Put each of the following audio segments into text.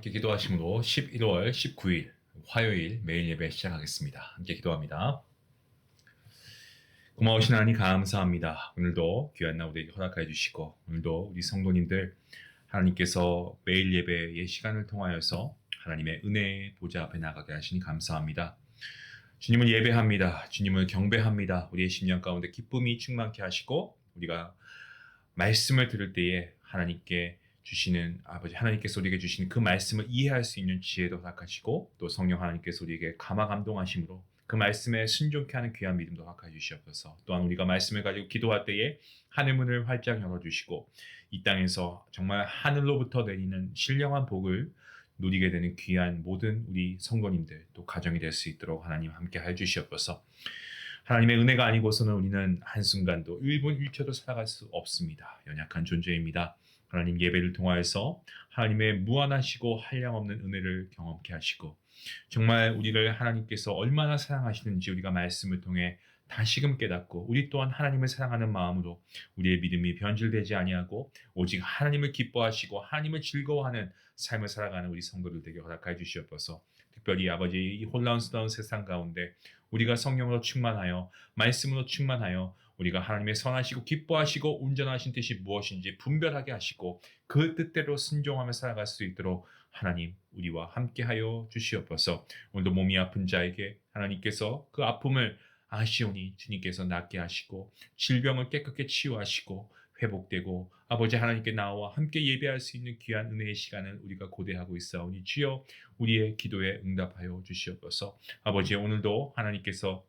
함께 기도하심으로 11월 19일 화요일 매일 예배 시작하겠습니다. 함께 기도합니다. 고마우신 하나님 감사합니다. 오늘도 귀한 날 우리에게 허락해 주시고 오늘도 우리 성도님들 하나님께서 매일 예배의 시간을 통하여서 하나님의 은혜의 보좌 앞에 나가게 하시니 감사합니다. 주님을 예배합니다. 주님을 경배합니다. 우리의 심령 가운데 기쁨이 충만케 하시고 우리가 말씀을 들을 때에 하나님께 주시는 아버지 하나님께서 우리에게 주신 그 말씀을 이해할 수 있는 지혜도 허락하시고 또 성령 하나님께서 우리에게 감화 감동하심으로 그 말씀에 순종케 하는 귀한 믿음도 허락해 주시옵소서. 또한 우리가 말씀을 가지고 기도할 때에 하늘 문을 활짝 열어주시고 이 땅에서 정말 하늘로부터 내리는 신령한 복을 누리게 되는 귀한 모든 우리 성도님들 또 가정이 될 수 있도록 하나님 함께 해 주시옵소서. 하나님의 은혜가 아니고서는 우리는 한순간도 1분 1초도 살아갈 수 없습니다. 연약한 존재입니다. 하나님 예배를 통하여서 하나님의 무한하시고 한량없는 은혜를 경험케 하시고 정말 우리를 하나님께서 얼마나 사랑하시는지 우리가 말씀을 통해 다시금 깨닫고 우리 또한 하나님을 사랑하는 마음으로 우리의 믿음이 변질되지 아니하고 오직 하나님을 기뻐하시고 하나님을 즐거워하는 삶을 살아가는 우리 성도들 되게 허락하여 주시옵소서. 특별히 아버지 이 혼란스러운 세상 가운데 우리가 성령으로 충만하여 말씀으로 충만하여 우리가 하나님의 선하시고 기뻐하시고 온전하신 뜻이 무엇인지 분별하게 하시고 그 뜻대로 순종하며 살아갈 수 있도록 하나님 우리와 함께하여 주시옵소서. 오늘도 몸이 아픈 자에게 하나님께서 그 아픔을 아시오니 주님께서 낫게 하시고 질병을 깨끗게 치유하시고 회복되고 아버지 하나님께 나와 함께 예배할 수 있는 귀한 은혜의 시간을 우리가 고대하고 있사오니 주여 우리의 기도에 응답하여 주시옵소서. 아버지 오늘도 하나님께서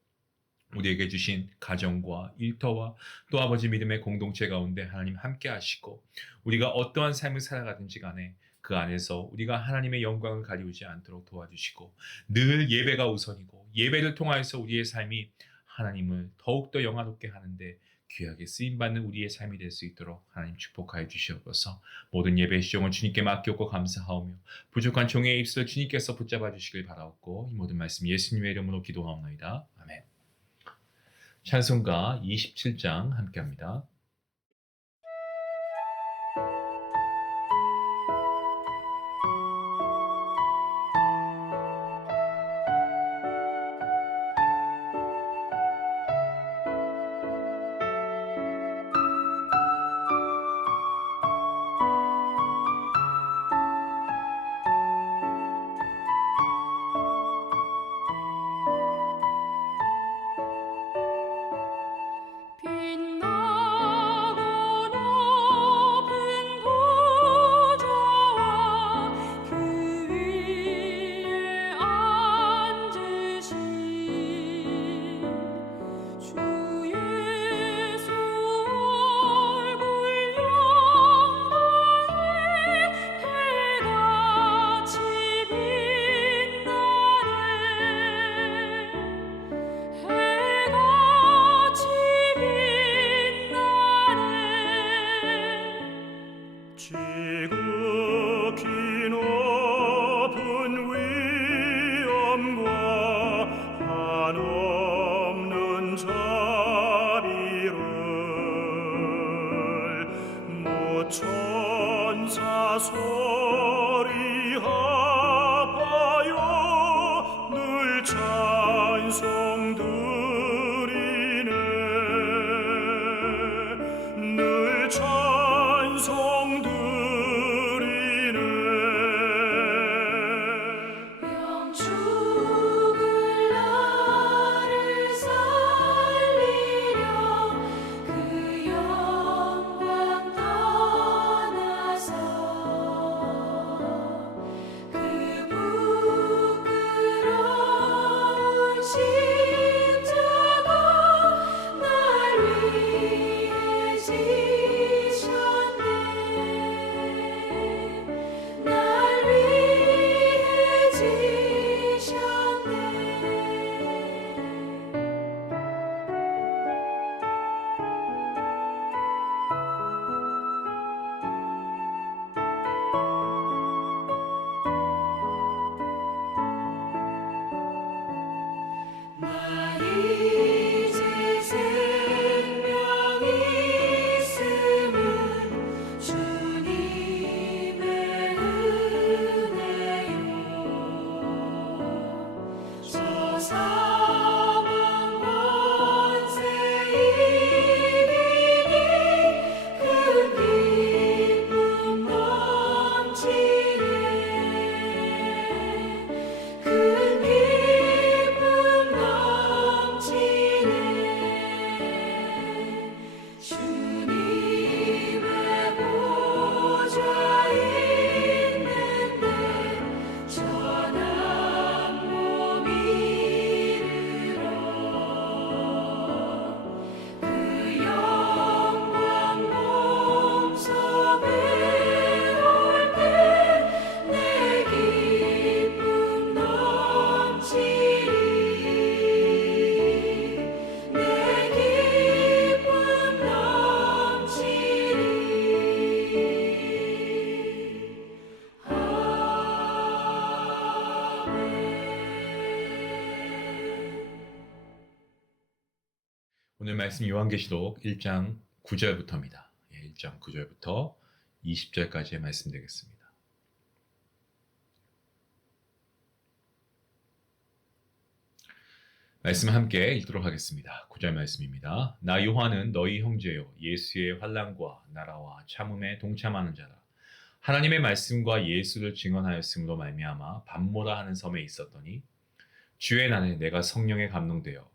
우리에게 주신 가정과 일터와 또 아버지 믿음의 공동체 가운데 하나님 함께 하시고 우리가 어떠한 삶을 살아가든지 간에 그 안에서 우리가 하나님의 영광을 가리우지 않도록 도와주시고 늘 예배가 우선이고 예배를 통하여서 우리의 삶이 하나님을 더욱더 영화롭게 하는데 귀하게 쓰임받는 우리의 삶이 될 수 있도록 하나님 축복하여 주시옵소서. 모든 예배 시종을 주님께 맡겼고 감사하오며 부족한 종의 입술을 주님께서 붙잡아 주시길 바라옵고 이 모든 말씀 예수님의 이름으로 기도하옵나이다. 아멘. 찬송가 27장 함께합니다. 빛나 오늘 말씀 요한계시록 1장 9절부터입니다. 1장 9절부터 20절까지의 말씀 되겠습니다. 말씀 함께 읽도록 하겠습니다. 9절 말씀입니다. 나 요한은 너희 형제요 예수의 환난과 나라와 참음에 동참하는 자라. 하나님의 말씀과 예수를 증언하였으므로 말미암아 밤모라 하는 섬에 있었더니 주의 날에 내가 성령에 감동되어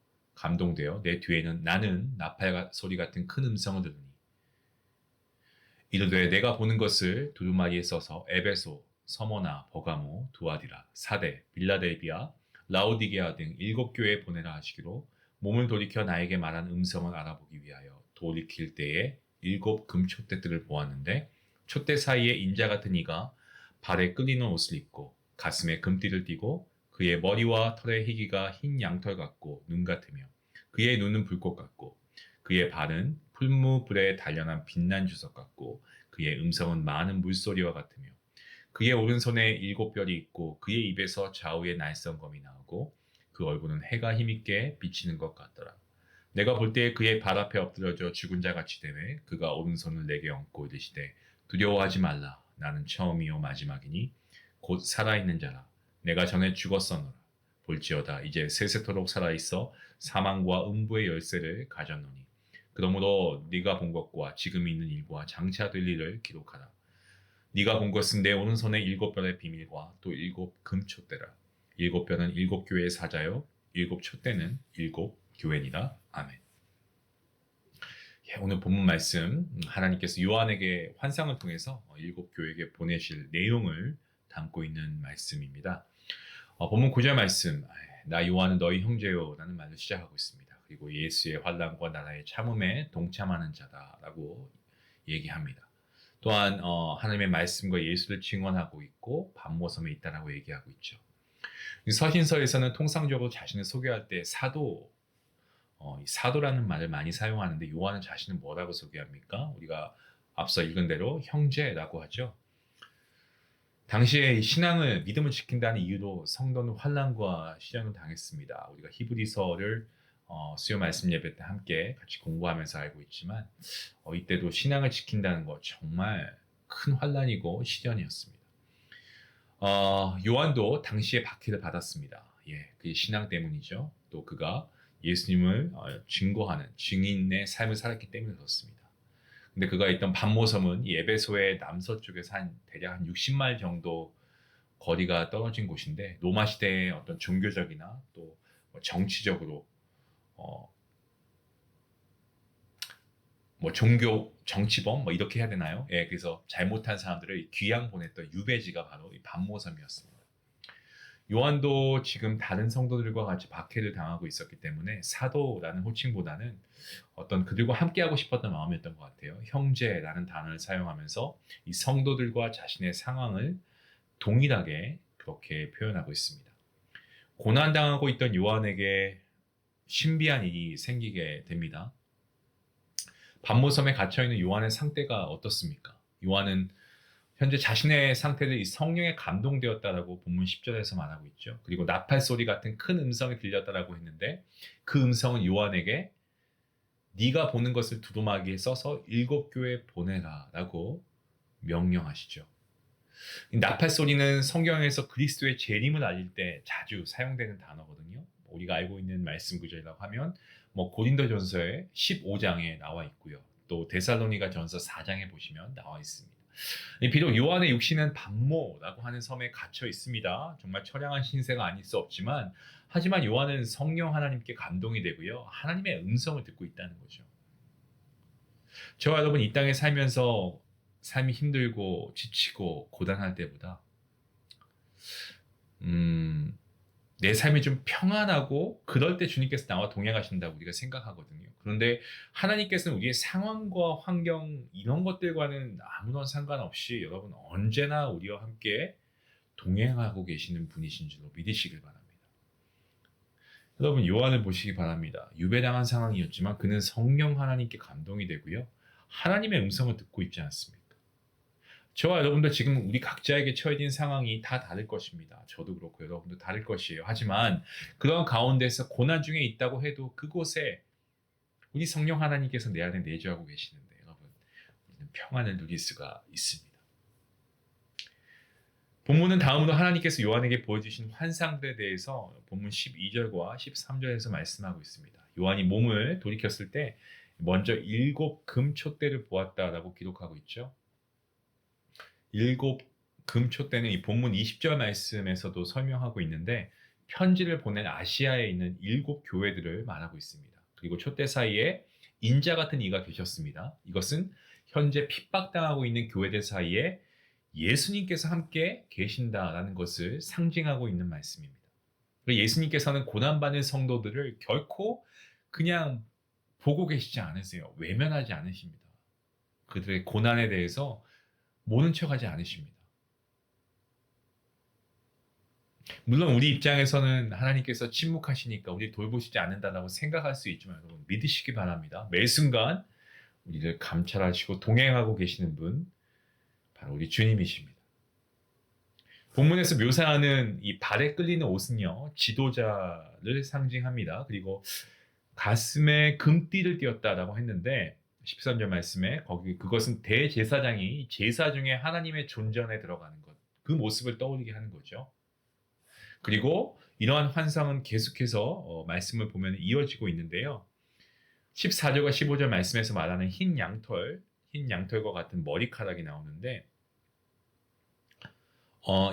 내 뒤에는 나는 나팔 소리 같은 큰 음성을 들으니 이르되 내가 보는 것을 두루마리에 써서 에베소, 서머나, 버가모, 두아디라, 사대, 빌라델비아, 라오디게아 등 7교회에 보내라 하시기로 몸을 돌이켜 나에게 말한 음성을 알아보기 위하여 돌이킬 때에 7 금촛대들을 보았는데 촛대 사이에 인자 같은 이가 발에 끌리는 옷을 입고 가슴에 금띠를 띠고 그의 머리와 털의 희기가 흰 양털 같고 눈 같으며 그의 눈은 불꽃 같고 그의 발은 풀무불에 단련한 빛난 주석 같고 그의 음성은 많은 물소리와 같으며 그의 오른손에 7별이 있고 그의 입에서 좌우에 날성검이 나오고 그 얼굴은 해가 힘있게 비치는 것 같더라. 내가 볼 때 그의 발 앞에 엎드려져 죽은 자같이 되매 그가 오른손을 내게 얹고 이르시되 두려워하지 말라. 나는 처음이요 마지막이니 곧 살아있는 자라. 내가 전에 죽었었노라. 볼지어다 이제 세세토록 살아있어 사망과 음부의 열쇠를 가졌노니 그러므로 네가 본 것과 지금 있는 일과 장차 될 일을 기록하라. 네가 본 것은 내 오른손의 7별의 비밀과 또 7 금촛대라. 7별은 7교회의 사자요 7 촛대는 7 교회니라. 아멘. 오늘 본문 말씀 하나님께서 요한에게 환상을 통해서 7 교회에게 보내실 내용을 담고 있는 말씀입니다. 본문 9절 말씀 나 요한은 너희 형제요 라는 말로 시작하고 있습니다. 그리고 예수의 환난과 나라의 참음에 동참하는 자다라고 얘기합니다. 또한 하나님의 말씀과 예수를 증언하고 있고 밤모섬에 있다라고 얘기하고 있죠. 서신서에서는 통상적으로 자신을 소개할 때 사도라는 말을 많이 사용하는데 요한은 자신을 뭐라고 소개합니까? 우리가 앞서 읽은 대로 형제라고 하죠. 당시에 신앙을 믿음을 지킨다는 이유로 성도는 환난과 시련을 당했습니다. 우리가 히브리서를 수요 말씀 예배 때 함께 같이 공부하면서 알고 있지만 이때도 신앙을 지킨다는 것 정말 큰 환난이고 시련이었습니다. 요한도 당시에 박해를 받았습니다. 그 신앙 때문이죠. 또 그가 예수님을 증거하는 증인의 삶을 살았기 때문에 그렇습니다. 근데 그가 있던 밤모섬은 이 에베소의 남서쪽에서 대략 한 60마일 정도 거리가 떨어진 곳인데 로마 시대의 어떤 종교적이나 또 정치적으로 종교 정치범 이렇게 해야 되나요? 그래서 잘못한 사람들을 귀양 보냈던 유배지가 바로 이 밤모섬이었습니다. 요한도 지금 다른 성도들과 같이 박해를 당하고 있었기 때문에 사도라는 호칭보다는 어떤 그들과 함께하고 싶었던 마음이었던 것 같아요. 형제라는 단어를 사용하면서 이 성도들과 자신의 상황을 동일하게 그렇게 표현하고 있습니다. 고난당하고 있던 요한에게 신비한 일이 생기게 됩니다. 밤모섬에 갇혀있는 요한의 상태가 어떻습니까? 요한은 현재 자신의 상태를 이 성령에 감동되었다라고 본문 10절에서 말하고 있죠. 그리고 나팔 소리 같은 큰 음성이 들렸다라고 했는데 그 음성은 요한에게 네가 보는 것을 두루마기에 써서 7 교회에 보내라라고 명령하시죠. 이 나팔 소리는 성경에서 그리스도의 재림을 알릴 때 자주 사용되는 단어거든요. 우리가 알고 있는 말씀 구절이라고 하면 고린도전서의 15장에 나와 있고요. 또 데살로니가 전서 4장에 보시면 나와 있습니다. 비록 요한의 육신은 밤모라고 하는 섬에 갇혀 있습니다. 정말 처량한 신세가 아닐 수 없지만 하지만 요한은 성령 하나님께 감동이 되고요. 하나님의 음성을 듣고 있다는 거죠. 저와 여러분 이 땅에 살면서 삶이 힘들고 지치고 고단할 때보다 내 삶이 좀 평안하고 그럴 때 주님께서 나와 동행하신다고 우리가 생각하거든요. 그런데 하나님께서는 우리의 상황과 환경 이런 것들과는 아무런 상관없이 여러분 언제나 우리와 함께 동행하고 계시는 분이신 줄로 믿으시길 바랍니다. 여러분 요한을 보시기 바랍니다. 유배당한 상황이었지만 그는 성령 하나님께 감동이 되고요. 하나님의 음성을 듣고 있지 않습니까? 저와 여러분도 지금 우리 각자에게 처해진 상황이 다 다를 것입니다. 저도 그렇고 여러분도 다를 것이에요. 하지만 그런 가운데서 고난 중에 있다고 해도 그곳에 우리 성령 하나님께서 내 안에 내주하고 계시는데 여러분, 우리는 평안을 누릴 수가 있습니다. 본문은 다음으로 하나님께서 요한에게 보여주신 환상들에 대해서 본문 12절과 13절에서 말씀하고 있습니다. 요한이 몸을 돌이켰을 때 먼저 7 금촛대를 보았다라고 기록하고 있죠. 7 금촛대는 이 본문 20절 말씀에서도 설명하고 있는데 편지를 보낸 아시아에 있는 7 교회들을 말하고 있습니다. 그리고 촛대 사이에 인자 같은 이가 계셨습니다. 이것은 현재 핍박당하고 있는 교회들 사이에 예수님께서 함께 계신다라는 것을 상징하고 있는 말씀입니다. 예수님께서는 고난받는 성도들을 결코 그냥 보고 계시지 않으세요. 외면하지 않으십니다. 그들의 고난에 대해서 모른 척하지 않으십니다. 물론 우리 입장에서는 하나님께서 침묵하시니까 우리 돌보시지 않는다라고 생각할 수 있지만 여러분 믿으시기 바랍니다. 매 순간 우리를 감찰하시고 동행하고 계시는 분 바로 우리 주님이십니다. 본문에서 묘사하는 이 발에 끌리는 옷은요, 지도자를 상징합니다. 그리고 가슴에 금띠를 띄었다라고 했는데 13절 말씀에 거기 그것은 대제사장이 제사 중에 하나님의 존전에 들어가는 것, 그 모습을 떠올리게 하는 거죠. 그리고 이러한 환상은 계속해서 말씀을 보면 이어지고 있는데요. 14절과 15절 말씀에서 말하는 흰 양털과 같은 머리카락이 나오는데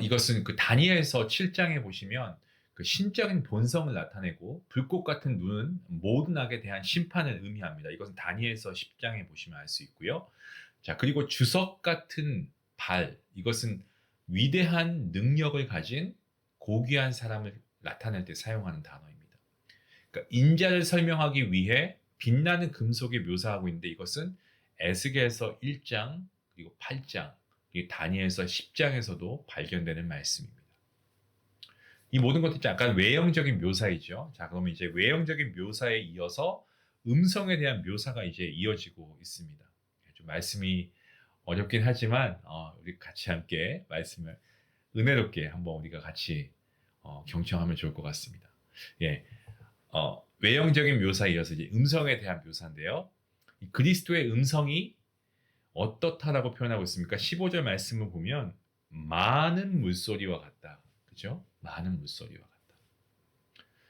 이것은 그 다니엘서 7장에 보시면 그 신적인 본성을 나타내고 불꽃 같은 눈은 모든 악에 대한 심판을 의미합니다. 이것은 다니엘서 10장에 보시면 알 수 있고요. 자, 그리고 주석 같은 발, 이것은 위대한 능력을 가진 고귀한 사람을 나타낼 때 사용하는 단어입니다. 그러니까 인자를 설명하기 위해 빛나는 금속에 묘사하고 있는데 이것은 에스겔서 1장 그리고 8장 그리고 다니엘서 10장에서도 발견되는 말씀입니다. 이 모든 것들이 약간 외형적인 묘사이죠. 자, 그러면 이제 외형적인 묘사에 이어서 음성에 대한 묘사가 이제 이어지고 있습니다. 좀 말씀이 어렵긴 하지만 우리 같이 함께 말씀을 은혜롭게 한번 우리가 같이 경청하면 좋을 것 같습니다. 예, 외형적인 묘사에 이어서 이제 음성에 대한 묘사인데요. 이 그리스도의 음성이 어떻다라고 표현하고 있습니까? 15절 말씀을 보면 많은 물소리와 같다. 그죠? 많은 물소리와 같다.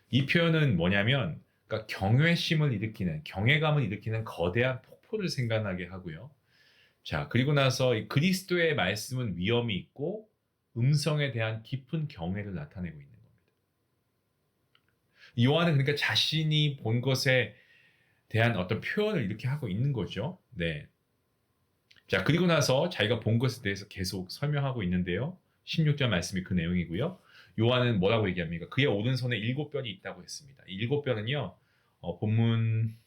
이 표현은 뭐냐면 그러니까 경외심을 일으키는, 경외감을 일으키는 거대한 폭포를 생각나게 하고요. 자, 그리고 나서 이 그리스도의 말씀은 위엄이 있고 음성에 대한 깊은 경외를 나타내고 있는 겁니다. 요한은 그러니까 자신이 본 것에 대한 어떤 표현을 이렇게 하고 있는 거죠. 네. 자, 그리고 나서 자기가 본 것에 대해서 계속 설명하고 있는데요. 16절 말씀이 그 내용이고요. 요한은 뭐라고 얘기합니까? 그의 오른손에 7뼈이 있다고 했습니다. 이 7뼈는요, 본문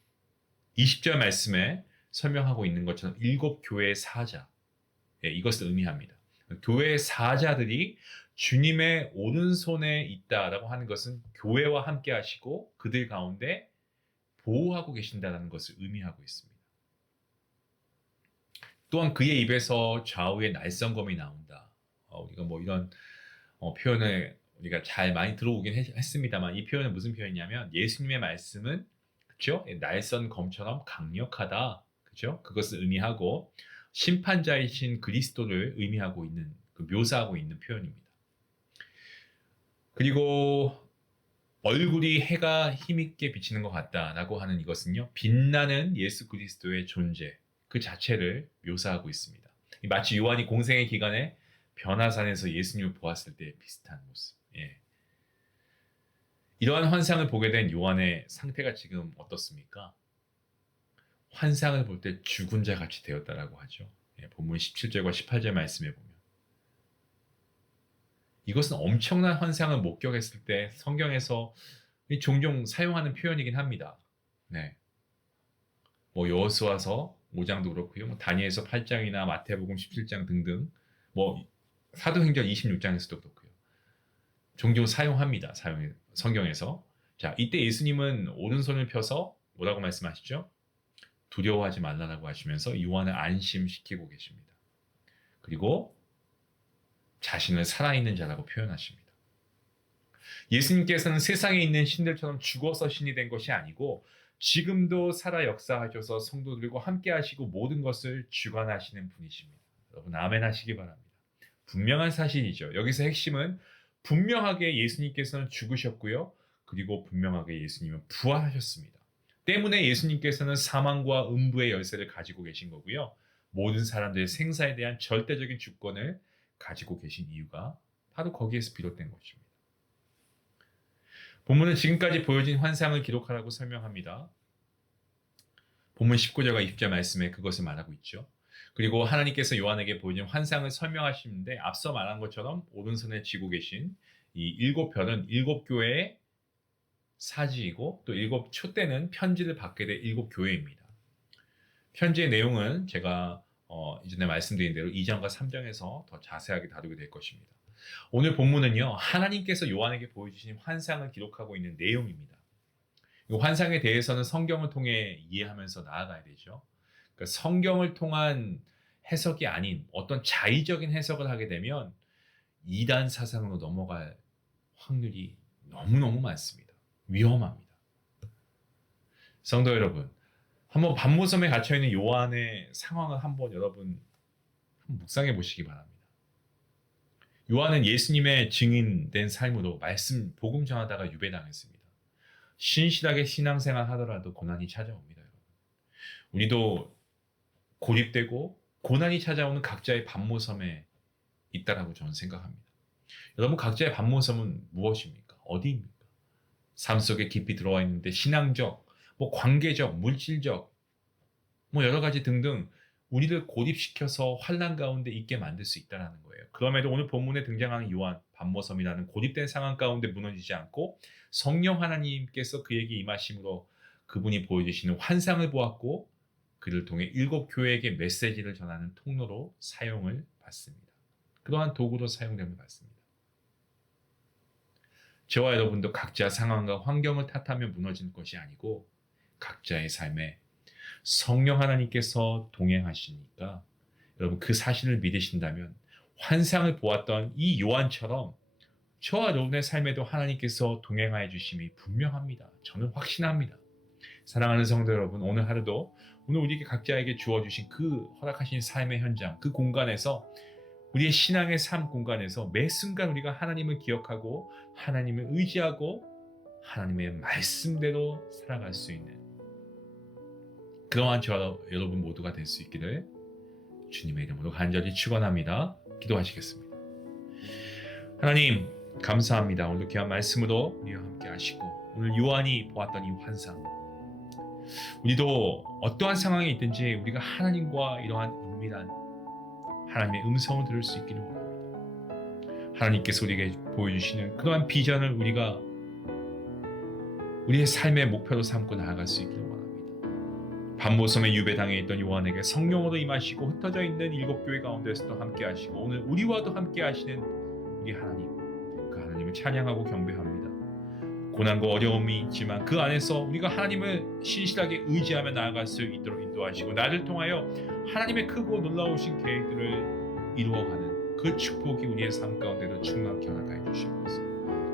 20절 말씀에 설명하고 있는 것처럼 7 교회의 사자, 예, 이것을 의미합니다. 교회의 사자들이 주님의 오른손에 있다라고 하는 것은 교회와 함께 하시고 그들 가운데 보호하고 계신다는 것을 의미하고 있습니다. 또한 그의 입에서 좌우에 날성검이 나온다. 우리가 뭐 이런 표현을 우리가 잘 많이 들어오긴 했습니다만 이 표현은 무슨 표현이냐면 예수님의 말씀은 그렇죠? 날선검처럼 강력하다. 그렇죠? 그것을 의미하고 심판자이신 그리스도를 의미하고 있는 묘사하고 있는 표현입니다. 그리고 얼굴이 해가 힘있게 비치는 것 같다라고 하는 이것은요. 빛나는 예수 그리스도의 존재 그 자체를 묘사하고 있습니다. 마치 요한이 공생의 기간에 변화산에서 예수님을 보았을 때 비슷한 모습. 예. 이러한 환상을 보게 된 요한의 상태가 지금 어떻습니까? 환상을 볼 때 죽은 자 같이 되었다라고 하죠. 예, 본문 17절과 18절 말씀에 보면 이것은 엄청난 환상을 목격했을 때 성경에서 종종 사용하는 표현이긴 합니다. 네. 뭐 여호수아서 5장도 그렇고요. 뭐 다니엘서 8장이나 마태복음 17장 등등 뭐 사도행전 26장에서도 그렇고요. 종종 사용합니다. 성경에서. 자, 이때 예수님은 오른손을 펴서 뭐라고 말씀하시죠? 두려워하지 말라라고 하시면서 요한을 안심시키고 계십니다. 그리고 자신을 살아있는 자라고 표현하십니다. 예수님께서는 세상에 있는 신들처럼 죽어서 신이 된 것이 아니고 지금도 살아 역사하셔서 성도들과 함께 하시고 모든 것을 주관하시는 분이십니다. 여러분 아멘 하시기 바랍니다. 분명한 사실이죠. 여기서 핵심은 분명하게 예수님께서는 죽으셨고요. 그리고 분명하게 예수님은 부활하셨습니다. 때문에 예수님께서는 사망과 음부의 열쇠를 가지고 계신 거고요. 모든 사람들의 생사에 대한 절대적인 주권을 가지고 계신 이유가 바로 거기에서 비롯된 것입니다. 본문은 지금까지 보여진 환상을 기록하라고 설명합니다. 본문 19절과 20절 말씀에 그것을 말하고 있죠. 그리고 하나님께서 요한에게 보여진 환상을 설명하시는데 앞서 말한 것처럼 오른손에 쥐고 계신 이 일곱 별은 일곱 교회의 사지이고 또 일곱 촛대는 편지를 받게 될 일곱 교회입니다. 편지의 내용은 제가 이전에 말씀드린 대로 2장과 3장에서 더 자세하게 다루게 될 것입니다. 오늘 본문은요, 하나님께서 요한에게 보여주신 환상을 기록하고 있는 내용입니다. 이 환상에 대해서는 성경을 통해 이해하면서 나아가야 되죠. 그러니까 성경을 통한 해석이 아닌 어떤 자의적인 해석을 하게 되면 이단 사상으로 넘어갈 확률이 너무너무 많습니다. 위험합니다. 성도 여러분, 한번 반모섬에 갇혀있는 요한의 상황을 한번 여러분 묵상해 보시기 바랍니다. 요한은 예수님의 증인된 삶으로 말씀, 복음 전하다가 유배당했습니다. 신실하게 신앙생활 하더라도 고난이 찾아옵니다. 여러분. 우리도 고립되고 고난이 찾아오는 각자의 반모섬에 있다라고 저는 생각합니다. 여러분 각자의 반모섬은 무엇입니까? 어디입니까? 삶 속에 깊이 들어와 있는데 신앙적, 관계적, 물질적, 여러 가지 등등 우리를 고립시켜서 환난 가운데 있게 만들 수 있다는 거예요. 그럼에도 오늘 본문에 등장하는 요한, 반모섬이라는 고립된 상황 가운데 무너지지 않고 성령 하나님께서 그에게 임하심으로 그분이 보여주시는 환상을 보았고 그를 통해 일곱 교회에게 메시지를 전하는 통로로 사용을 받습니다. 그러한 도구로 사용됨을 받습니다. 저와 여러분도 각자 상황과 환경을 탓하며 무너지는 것이 아니고 각자의 삶에 성령 하나님께서 동행하시니까 여러분 그 사실을 믿으신다면 환상을 보았던 이 요한처럼 저와 여러분의 삶에도 하나님께서 동행하여 주심이 분명합니다. 저는 확신합니다. 사랑하는 성도 여러분, 오늘 하루도 오늘 우리에게 각자에게 주어주신 그 허락하신 삶의 현장, 그 공간에서 우리의 신앙의 삶 공간에서 매 순간 우리가 하나님을 기억하고 하나님을 의지하고 하나님의 말씀대로 살아갈 수 있는 그러한 저 여러분 모두가 될 수 있기를 주님의 이름으로 간절히 축원합니다. 기도하시겠습니다. 하나님 감사합니다. 오늘도 귀한 말씀으로 우리와 함께 하시고 오늘 요한이 보았던 이 환상 우리도 어떠한 상황에 있든지 우리가 하나님과 이러한 은밀한 하나님의 음성을 들을 수 있기를 원합니다. 하나님께서 우리에게 보여주시는 그러한 비전을 우리가 우리의 삶의 목표로 삼고 나아갈 수 있기를 원합니다. 반모섬에 유배당해 있던 요한에게 성령으로 임하시고 흩어져 있는 일곱 교회 가운데서도 함께 하시고 오늘 우리와도 함께 하시는 우리 하나님, 그 하나님을 찬양하고 경배합니다. 고난과 어려움이 있지만 그 안에서 우리가 하나님을 신실하게 의지하며 나아갈 수 있도록 인도하시고 나를 통하여 하나님의 크고 놀라우신 계획들을 이루어가는 그 축복이 우리의 삶 가운데도 충만케 허락하여 주시옵소서.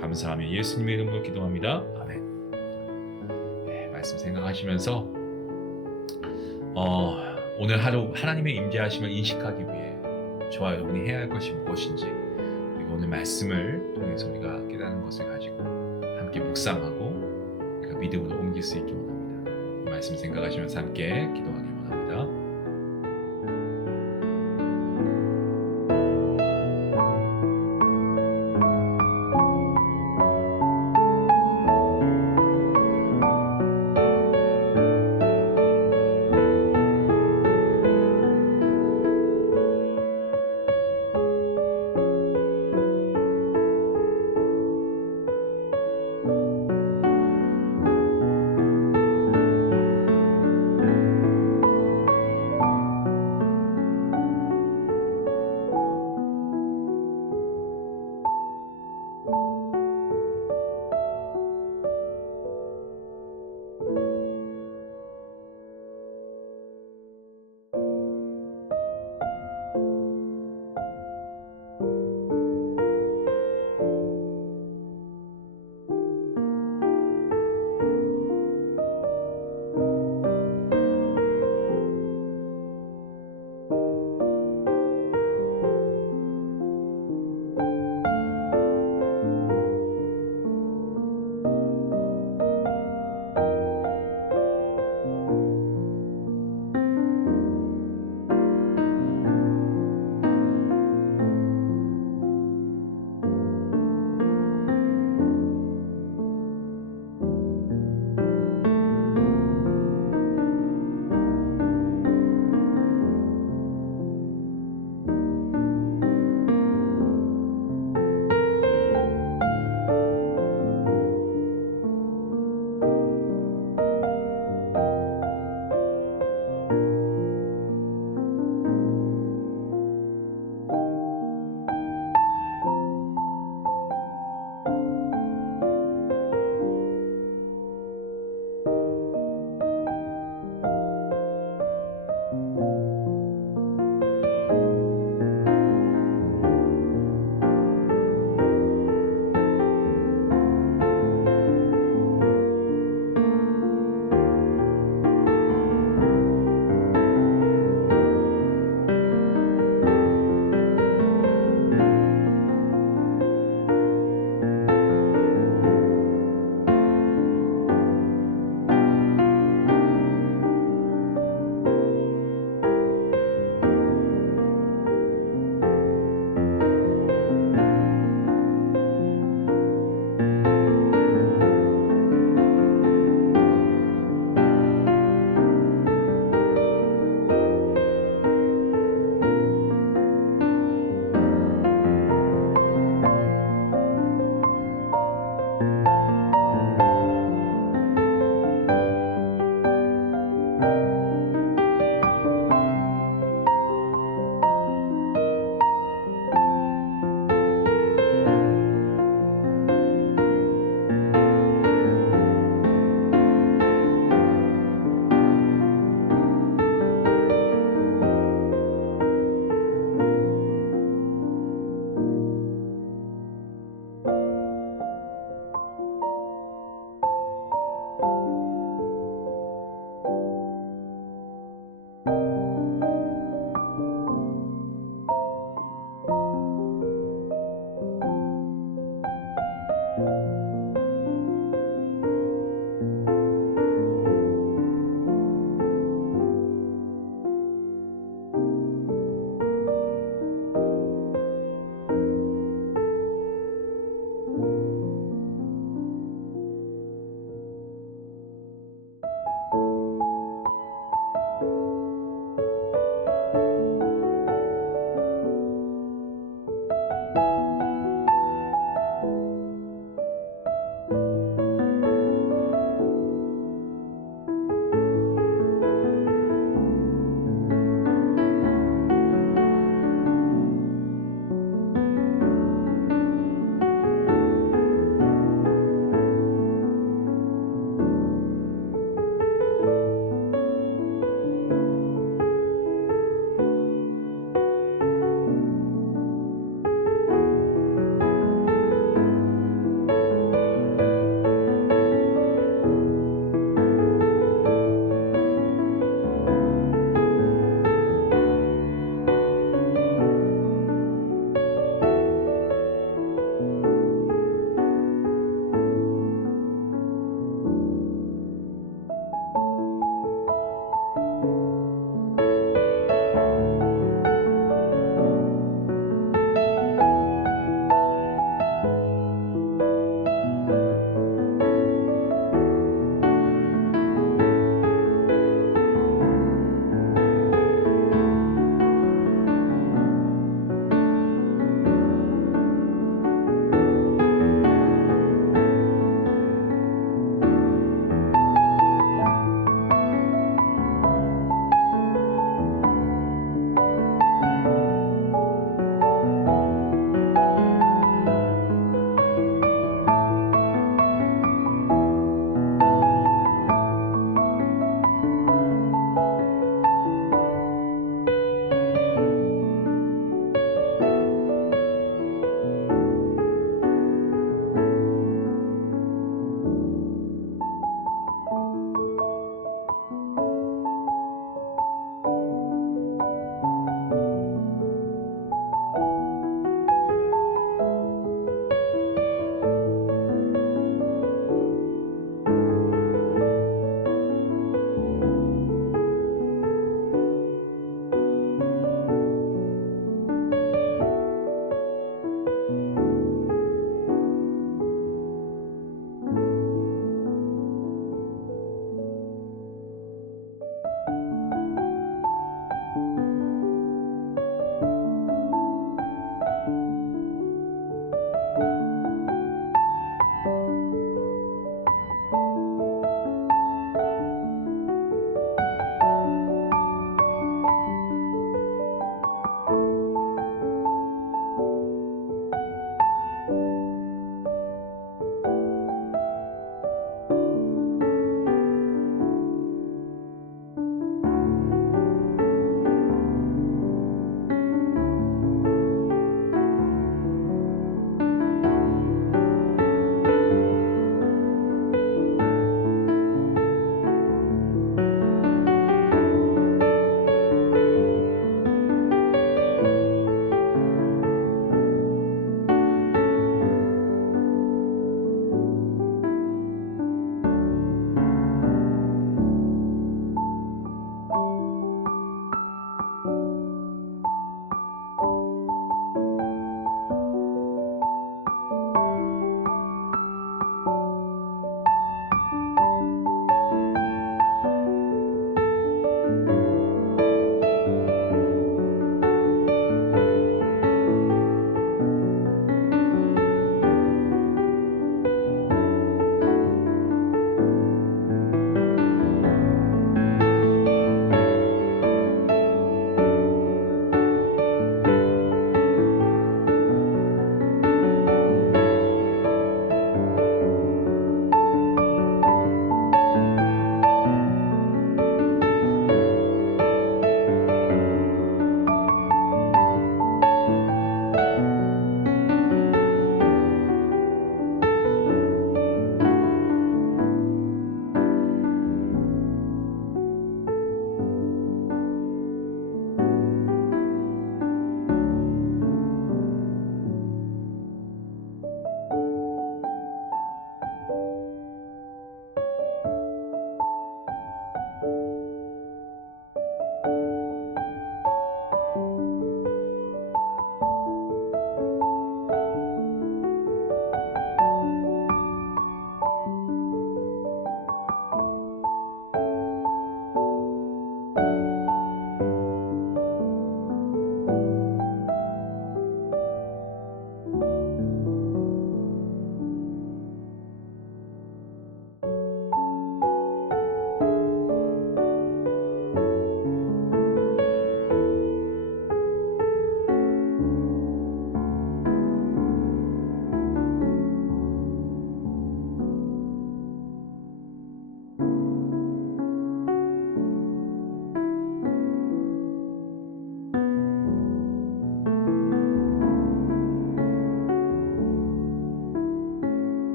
감사하며 예수님의 이름으로 기도합니다. 아멘. 네, 말씀 생각하시면서 오늘 하루 하나님의 임재하심을 인식하기 위해 저와 여러분이 해야 할 것이 무엇인지 그리고 오늘 말씀을 통해서 우리가 깨닫는 것을 가지고 함께 묵상하고 우리가 믿음으로 옮길 수 있기 원합니다. 이 말씀 생각하시면서 함께 기도하기 원합니다.